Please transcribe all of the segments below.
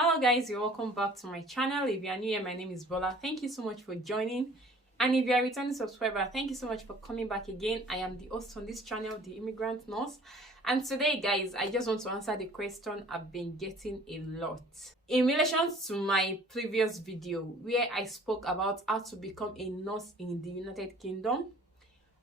Hello guys, you're welcome back to my channel. If you are new here, my name is Bola. Thank you so much for joining. And if you are a returning subscriber, thank you so much for coming back again. I am the host on this channel, the Immigrant Nurse. And today, guys, I just want to answer the question I've been getting a lot. In relation to my previous video, where I spoke about how to become a nurse in the United Kingdom,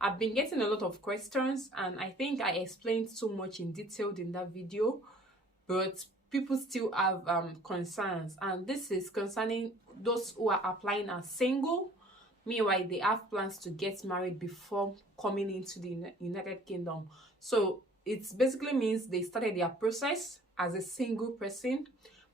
I've been getting a lot of questions, and I think I explained so much in detail in that video, but people still have concerns, and this is concerning those who are applying as single. Meanwhile, they have plans to get married before coming into the United Kingdom. So it basically means they started their process as a single person,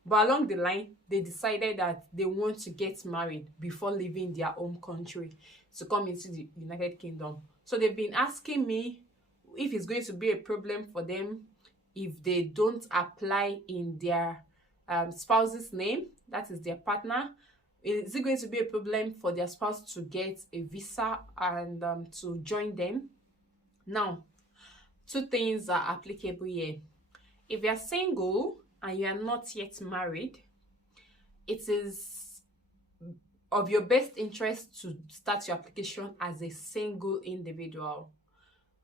but along the line, they decided that they want to get married before leaving their home country to come into the United Kingdom. So they've been asking me if it's going to be a problem for them if they don't apply in their spouse's name, that is their partner. Is it going to be a problem for their spouse to get a visa and to join them? Now, two things are applicable here. If you're single and you are not yet married, it is of your best interest to start your application as a single individual.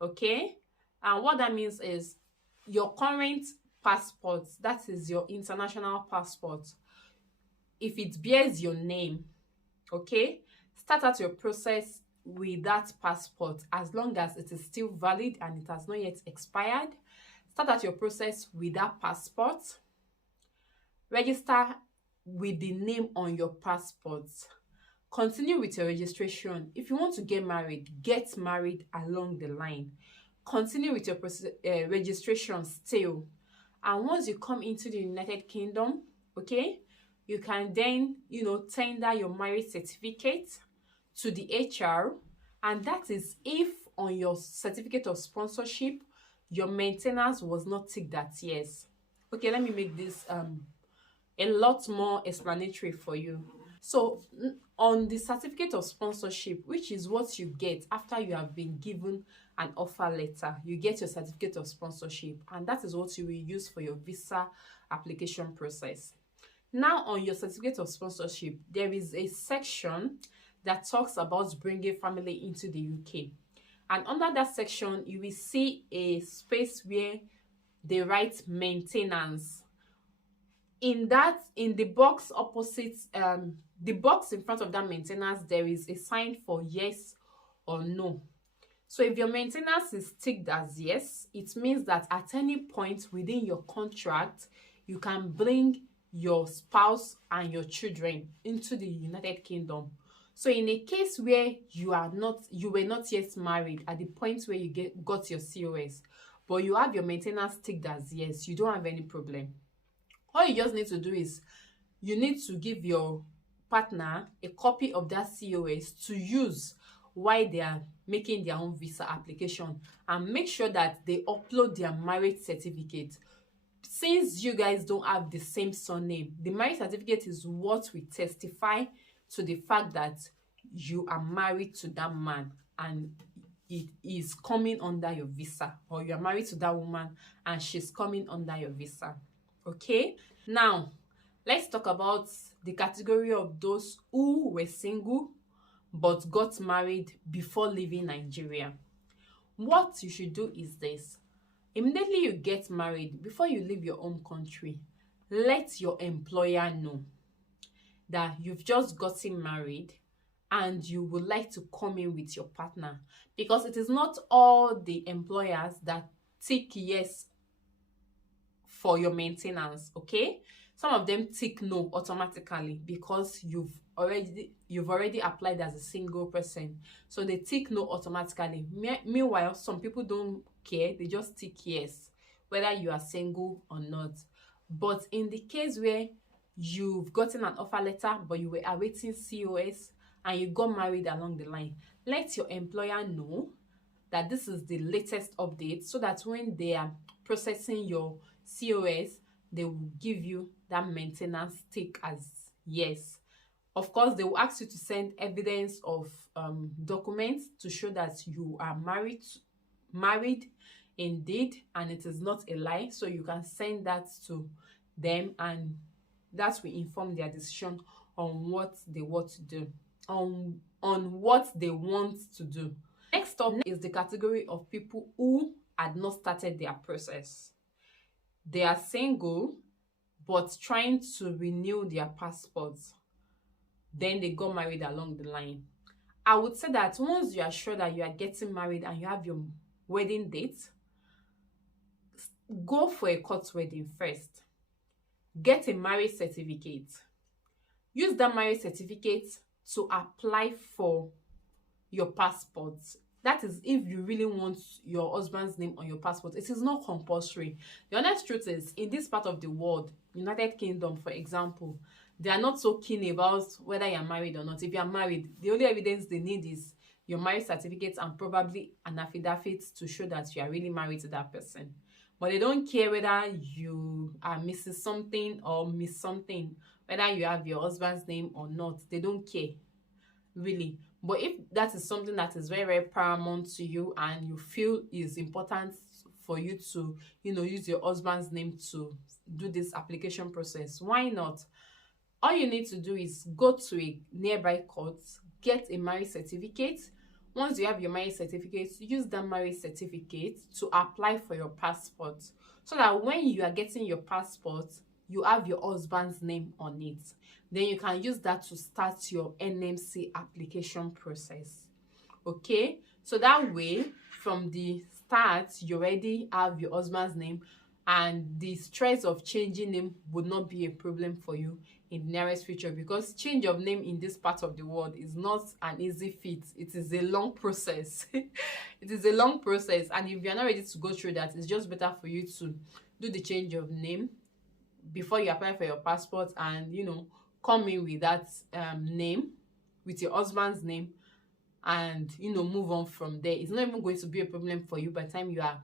Okay? And what that means is your current passport, that is your international passport, if it bears your name, okay, start out your process with that passport as long as it is still valid and it has not yet expired. Start out your process with that passport. Register with the name on your passport. Continue with your registration. If you want to get married along the line. Continue with your registration still. And once you come into the United Kingdom, okay, you can then, tender your marriage certificate to the HR. And that is if on your certificate of sponsorship, your maintenance was not ticked that yes. Okay, let me make this a lot more explanatory for you. So on the certificate of sponsorship, which is what you get after you have been given an offer letter, you get your certificate of sponsorship, and that is what you will use for your visa application process. Now, on your certificate of sponsorship, there is a section that talks about bringing family into the UK. And under that section, you will see a space where they write maintenance. In the box opposite, the box in front of that maintenance, there is a sign for yes or no. So if your maintenance is ticked as yes, it means that at any point within your contract, you can bring your spouse and your children into the United Kingdom. So in a case where you were not yet married at the point where you got your COS, but you have your maintenance ticked as yes, you don't have any problem. All you just need to do is you need to give your partner a copy of that COS to use while they are making their own visa application, and make sure that they upload their marriage certificate. Since you guys don't have the same surname, the marriage certificate is what will testify to the fact that you are married to that man and it is coming under your visa, or you are married to that woman and she's coming under your visa. Okay, now let's talk about the category of those who were single but got married before leaving Nigeria. What you should do is this: immediately you get married, before you leave your home country, let your employer know that you've just gotten married and you would like to come in with your partner, because it is not all the employers that tick yes for your maintenance. Okay, some of them tick no automatically because you've already applied as a single person, so they tick no automatically. Meanwhile, some people don't care, they just tick yes whether you are single or not. But in the case where you've gotten an offer letter but you were awaiting COS and you got married along the line, let your employer know that this is the latest update, so that when they are processing your COS, they will give you that maintenance tick as yes. Of course, they will ask you to send evidence of documents to show that you are married indeed, and it is not a lie. So you can send that to them, and that will inform their decision on what they want to do, on what they want to do. Next up is the category of people who had not started their process. They are single but trying to renew their passports. Then they got married along the line. I would say that once you are sure that you are getting married and you have your wedding date, go for a court wedding first. Get a marriage certificate. Use that marriage certificate to apply for your passport. That is if you really want your husband's name on your passport. It is not compulsory. The honest truth is, in this part of the world, United Kingdom, for example, they are not so keen about whether you are married or not. If you are married, the only evidence they need is your marriage certificate and probably an affidavit to show that you are really married to that person. But they don't care whether you are missing something or miss something, whether you have your husband's name or not. They don't care, really. But if that is something that is very, very paramount to you and you feel is important for you to, use your husband's name to do this application process, why not? All you need to do is go to a nearby court, get a marriage certificate. Once you have your marriage certificate, use that marriage certificate to apply for your passport, so that when you are getting your passport, you have your husband's name on it. Then you can use that to start your NMC application process. Okay? So that way, from the start, you already have your husband's name, and the stress of changing name would not be a problem for you in the nearest future, because change of name in this part of the world is not an easy feat. It is a long process. It is a long process, and if you're not ready to go through that, it's just better for you to do the change of name before you apply for your passport, and come in with that name, with your husband's name, and move on from there. It's not even going to be a problem for you by the time you are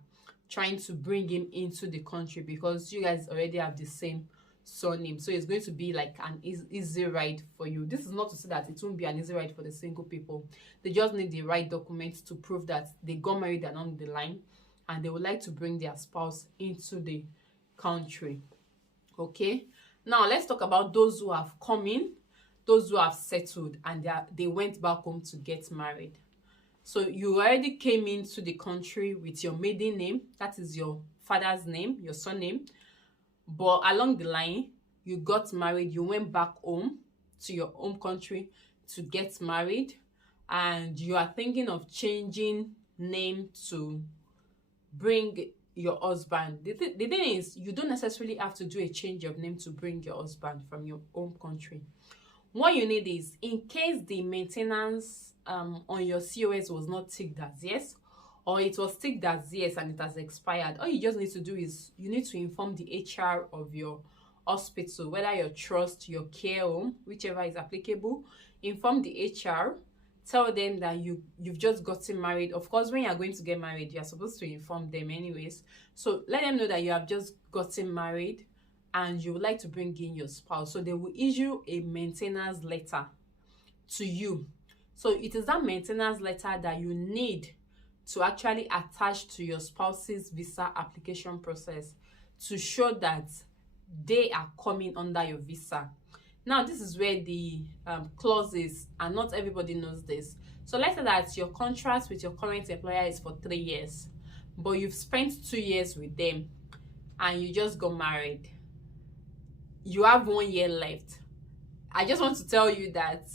trying to bring him into the country, because you guys already have the same surname. So it's going to be like an easy ride for you. This is not to say that it won't be an easy ride for the single people. They just need the right documents to prove that they got married along the line and they would like to bring their spouse into the country. Okay, now let's talk about those who have come in, those who have settled, and they went back home to get married. So you already came into the country with your maiden name, that is your father's name, your surname, but along the line, you got married, you went back home to your home country to get married, and you are thinking of changing name to bring your husband. The thing is, you don't necessarily have to do a change of name to bring your husband from your home country. What you need is, in case the maintenance on your COS was not ticked as yes, or it was ticked as yes and it has expired, all you just need to do is you need to inform the HR of your hospital, whether your trust, your care home, whichever is applicable. Inform the HR, tell them that you've just gotten married. Of course, when you're going to get married, you're supposed to inform them anyways. So let them know that you have just gotten married and you would like to bring in your spouse. So they will issue a maintenance letter to you. So it is that maintenance letter that you need to actually attach to your spouse's visa application process to show that they are coming under your visa. Now, this is where the clause is, and not everybody knows this. So let's say that your contract with your current employer is for 3 years, but you've spent 2 years with them and you just got married. You have 1 year left. I just want to tell you that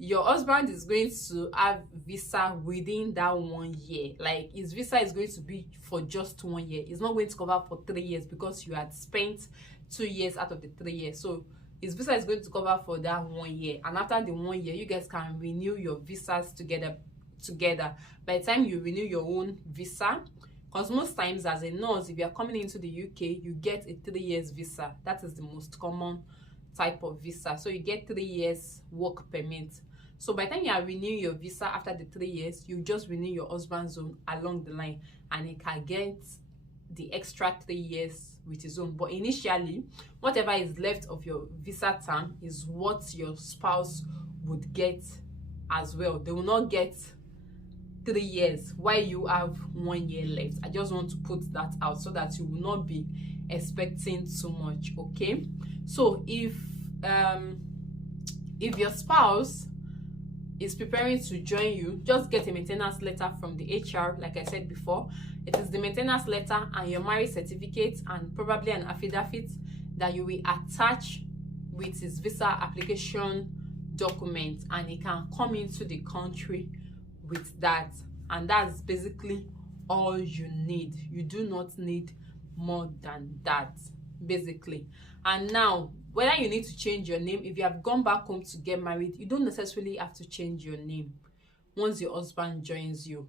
your husband is going to have visa within that 1 year. Like, his visa is going to be for just 1 year. It's not going to cover for 3 years because you had spent 2 years out of the 3 years. So his visa is going to cover for that 1 year. And after the 1 year, you guys can renew your visas together. By the time you renew your own visa, because most times as a nurse, if you're coming into the UK, you get a 3 years visa. That is the most common type of visa. So you get 3 years work permit. So by the time you are renewing your visa after the 3 years, you just renew your husband's own along the line, and he can get the extra 3 years with his own. But initially, whatever is left of your visa term is what your spouse would get as well. They will not get 3 years while you have 1 year left. I just want to put that out so that you will not be expecting too much. Okay, so if your spouse is preparing to join you, just get a maintenance letter from the HR. Like I said before, it is the maintenance letter and your marriage certificate and probably an affidavit that you will attach with his visa application document, and he can come into the country with that. And that's basically all you need. You do not need more than that, basically. And now, whether you need to change your name, if you have gone back home to get married, you don't necessarily have to change your name. Once your husband joins you,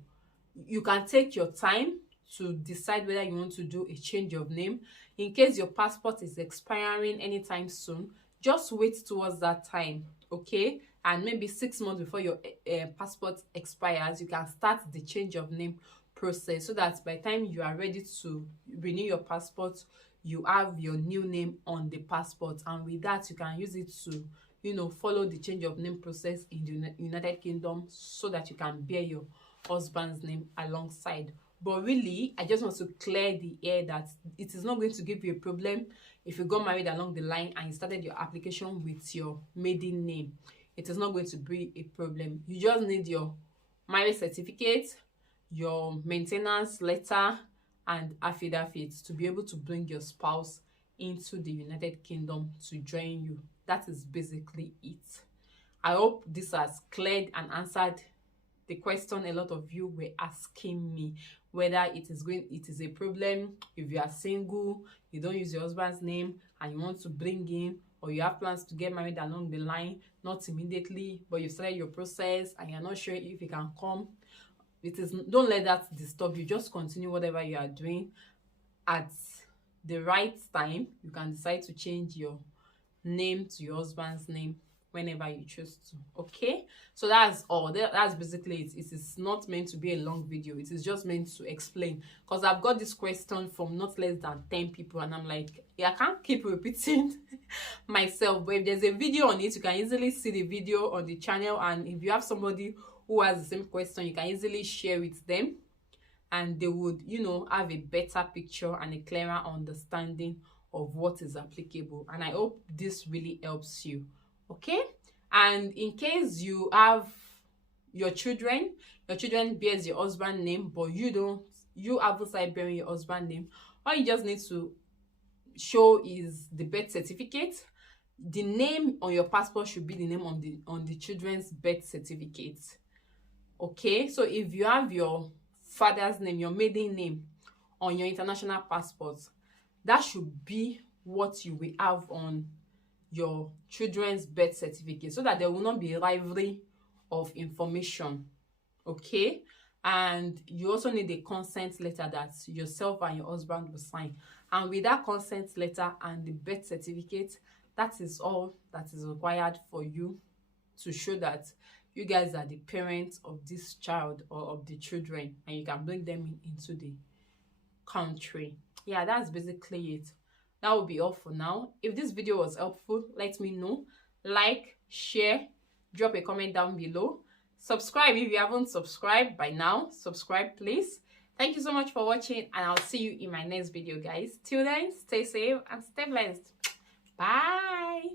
you can take your time to decide whether you want to do a change of name. In case your passport is expiring anytime soon, just wait towards that time, okay? And maybe 6 months before your passport expires, you can start the change of name process, so that by the time you are ready to renew your passport, you have your new name on the passport. And with that, you can use it to, you know, follow the change of name process in the United Kingdom, so that you can bear your husband's name alongside. But really, I just want to clear the air that it is not going to give you a problem if you got married along the line and you started your application with your maiden name. It is not going to be a problem. You just need your marriage certificate, your maintenance letter, and affidavit to be able to bring your spouse into the United Kingdom to join you. That is basically it. I hope this has cleared and answered the question a lot of you were asking me, whether it is a problem if you are single, you don't use your husband's name and you want to bring him, or you have plans to get married along the line, not immediately, but you started your process and you're not sure if you can come. Don't let that disturb you. Just continue whatever you are doing. At the right time, you can decide to change your name to your husband's name whenever you choose to. Okay, so that's all. That's basically it. It is not meant to be a long video. It is just meant to explain, because I've got this question from not less than 10 people, and I'm like, yeah, I can't keep repeating myself. But if there's a video on it, you can easily see the video on the channel, and if you have somebody who has the same question, you can easily share with them, and they would, you know, have a better picture and a clearer understanding of what is applicable. And I hope this really helps you. Okay, and in case you have your children bears your husband name, but you haven't started bearing your husband name, all you just need to show is the birth certificate. The name on your passport should be the name on the children's birth certificate. Okay, so if you have your father's name, your maiden name, on your international passport, that should be what you will have on your children's birth certificate, so that there will not be a rivalry of information. Okay, and you also need a consent letter that yourself and your husband will sign. And with that consent letter and the birth certificate, that is all that is required for you to show that you guys are the parents of this child or of the children, and you can bring them into the country. Yeah, that's basically it. That will be all for now. If this video was helpful, let me know. Like, share, drop a comment down below. Subscribe if you haven't subscribed by now. Subscribe, please. Thank you so much for watching, and I'll see you in my next video, guys. Till then, stay safe and stay blessed. Bye.